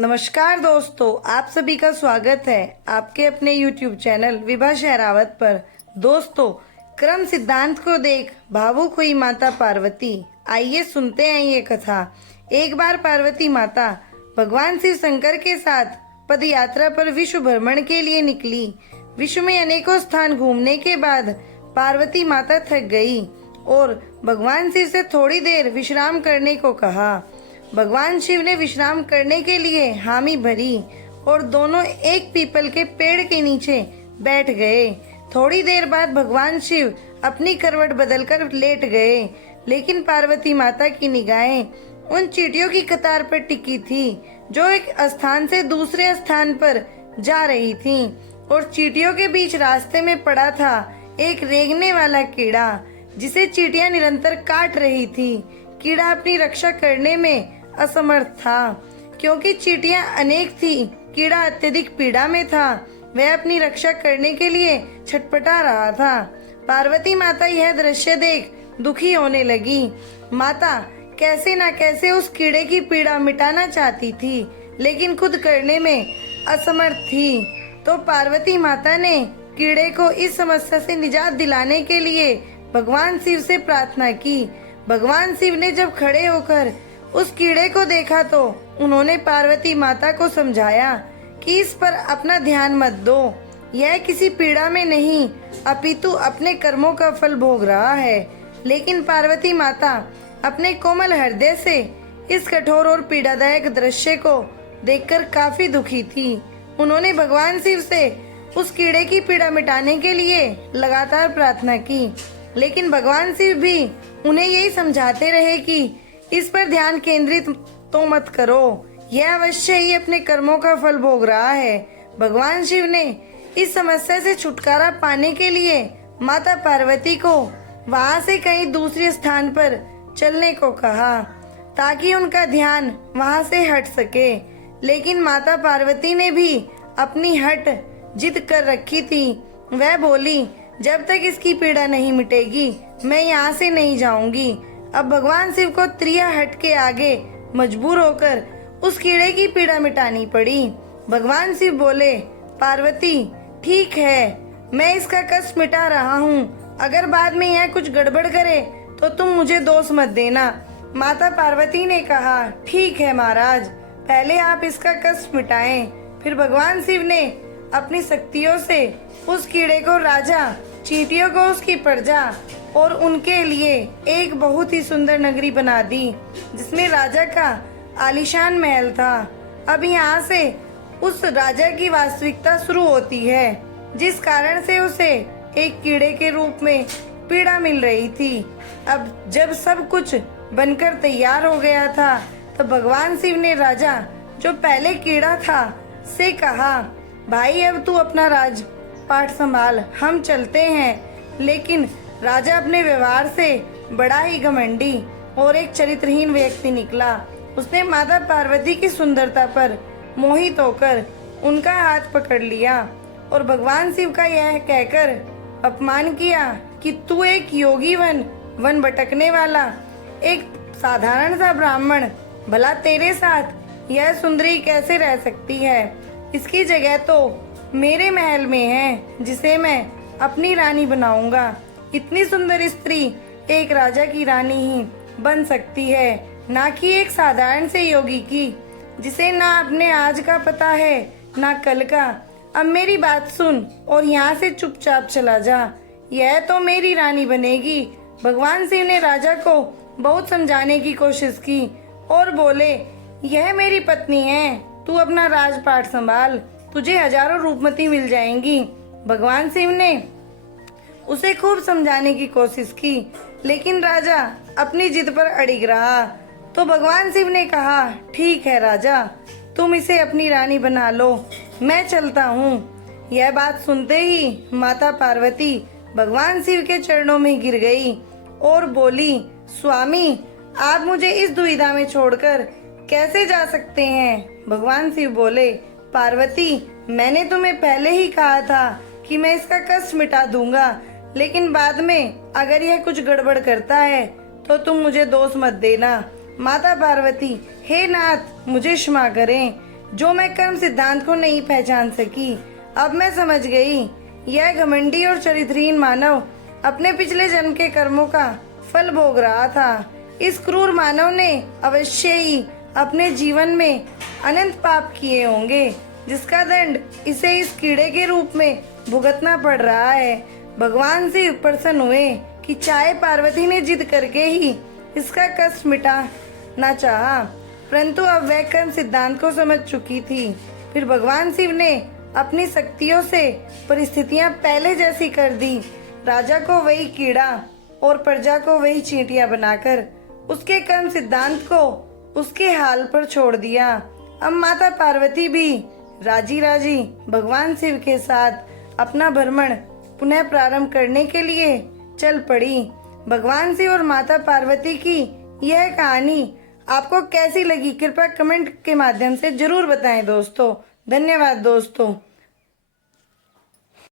नमस्कार दोस्तों, आप सभी का स्वागत है आपके अपने YouTube चैनल विभा शहरावत पर। दोस्तों, क्रम सिद्धांत को देख भावुक हुई माता पार्वती। आइए सुनते हैं ये कथा। एक बार पार्वती माता भगवान शिव शंकर के साथ पद यात्रा पर विश्व भ्रमण के लिए निकली। विश्व में अनेकों स्थान घूमने के बाद पार्वती माता थक गई और भगवान शिव से थोड़ी देर विश्राम करने को कहा। भगवान शिव ने विश्राम करने के लिए हामी भरी और दोनों एक पीपल के पेड़ के नीचे बैठ गए। थोड़ी देर बाद भगवान शिव अपनी करवट बदलकर लेट गए, लेकिन पार्वती माता की निगाहें उन चींटियों की कतार पर टिकी थी जो एक स्थान से दूसरे स्थान पर जा रही थीं, और चींटियों के बीच रास्ते में पड़ा था एक रेंगने वाला कीड़ा जिसे चींटियां निरंतर काट रही थी। कीड़ा अपनी रक्षा करने में असमर्थ था क्योंकि चींटियां अनेक थी। कीड़ा अत्यधिक पीड़ा में था, वह अपनी रक्षा करने के लिए छटपटा रहा था। पार्वती माता यह दृश्य देख दुखी होने लगी। माता कैसे न कैसे उस कीड़े की पीड़ा मिटाना चाहती थी, लेकिन खुद करने में असमर्थ थी। तो पार्वती माता ने कीड़े को इस समस्या से निजात दिलाने के लिए भगवान शिव से प्रार्थना की। भगवान शिव ने जब खड़े होकर उस कीड़े को देखा तो उन्होंने पार्वती माता को समझाया कि इस पर अपना ध्यान मत दो, यह किसी पीड़ा में नहीं अपितु अपने कर्मों का फल भोग रहा है। लेकिन पार्वती माता अपने कोमल हृदय से इस कठोर और पीड़ादायक दृश्य को देखकर काफी दुखी थी। उन्होंने भगवान शिव से उस कीड़े की पीड़ा मिटाने के लिए लगातार प्रार्थना की, लेकिन भगवान शिव भी उन्हें यही समझाते रहे कि इस पर ध्यान केंद्रित तो मत करो, यह अवश्य ही अपने कर्मों का फल भोग रहा है। भगवान शिव ने इस समस्या से छुटकारा पाने के लिए माता पार्वती को वहां से कहीं दूसरे स्थान पर चलने को कहा ताकि उनका ध्यान वहां से हट सके। लेकिन माता पार्वती ने भी अपनी हट जिद कर रखी थी। वह बोली, जब तक इसकी पीड़ा नहीं मिटेगी मैं यहाँ से नहीं जाऊंगी। अब भगवान शिव को त्रिया हट के आगे मजबूर होकर उस कीड़े की पीड़ा मिटानी पड़ी। भगवान शिव बोले, पार्वती ठीक है, मैं इसका कष्ट मिटा रहा हूँ, अगर बाद में यह कुछ गड़बड़ करे तो तुम मुझे दोष मत देना। माता पार्वती ने कहा, ठीक है महाराज, पहले आप इसका कष्ट मिटाएं। फिर भगवान शिव ने अपनी शक्तियों से उस कीड़े को राजा, चींटियों को उसकी प्रजा और उनके लिए एक बहुत ही सुंदर नगरी बना दी, जिसमें राजा का आलीशान महल था। अब यहाँ से उस राजा की वास्तविकता शुरू होती है, जिस कारण से उसे एक कीड़े के रूप में पीड़ा मिल रही थी। अब जब सब कुछ बनकर तैयार हो गया था, तो भगवान शिव ने राजा, जो पहले कीड़ा था, से कहा, भाई अब तू अपना राजपाट संभाल, हम चलते हैं। लेकिन राजा अपने व्यवहार से बड़ा ही घमंडी और एक चरित्रहीन व्यक्ति निकला। उसने माता पार्वती की सुंदरता पर मोहित होकर उनका हाथ पकड़ लिया और भगवान शिव का यह कहकर अपमान किया कि तू एक योगी वन भटकने वाला एक साधारण सा ब्राह्मण, भला तेरे साथ यह सुंदरी कैसे रह सकती है? इसकी जगह तो मेरे महल में है, जिसे मैं अपनी रानी बनाऊंगा। इतनी सुंदर स्त्री एक राजा की रानी ही बन सकती है, ना कि एक साधारण से योगी की, जिसे ना अपने आज का पता है ना कल का। अब मेरी बात सुन और यहाँ से चुपचाप चला जा, यह तो मेरी रानी बनेगी। भगवान शिव ने राजा को बहुत समझाने की कोशिश की और बोले, यह मेरी पत्नी है, तू अपना राजपाट संभाल, तुझे हजारों रूपमती मिल जाएंगी। भगवान शिव ने उसे खूब समझाने की कोशिश की, लेकिन राजा अपनी जिद पर अड़िग रहा। तो भगवान शिव ने कहा, ठीक है राजा, तुम इसे अपनी रानी बना लो, मैं चलता हूँ। यह बात सुनते ही माता पार्वती भगवान शिव के चरणों में गिर गई और बोली, स्वामी आप मुझे इस दुविधा में छोड़कर कैसे जा सकते हैं? भगवान शिव बोले, पार्वती मैंने तुम्हें पहले ही कहा था कि मैं इसका कष्ट मिटा दूंगा, लेकिन बाद में अगर यह कुछ गड़बड़ करता है तो तुम मुझे दोष मत देना। माता पार्वती, हे नाथ मुझे क्षमा करें, जो मैं कर्म सिद्धांत को नहीं पहचान सकी। अब मैं समझ गई, यह घमंडी और चरित्रहीन मानव अपने पिछले जन्म के कर्मों का फल भोग रहा था। इस क्रूर मानव ने अवश्य ही अपने जीवन में अनंत पाप किए होंगे, जिसका दंड इसे इस कीड़े के रूप में भुगतना पड़ रहा है। भगवान शिव प्रसन्न हुए कि चाहे पार्वती ने जिद करके ही इसका कष्ट मिटाना चाहा, परंतु अब वह कर्म सिद्धांत को समझ चुकी थी। फिर भगवान शिव ने अपनी शक्तियों से परिस्थितियां पहले जैसी कर दी। राजा को वही कीड़ा और प्रजा को वही चींटियां बनाकर उसके कर्म सिद्धांत को उसके हाल पर छोड़ दिया। अब माता पार्वती भी राजी राजी भगवान शिव के साथ अपना भ्रमण पुनः प्रारंभ करने के लिए चल पड़ी। भगवान शिव और माता पार्वती की यह कहानी आपको कैसी लगी, कृपया कमेंट के माध्यम से जरूर बताएं दोस्तों। धन्यवाद दोस्तों।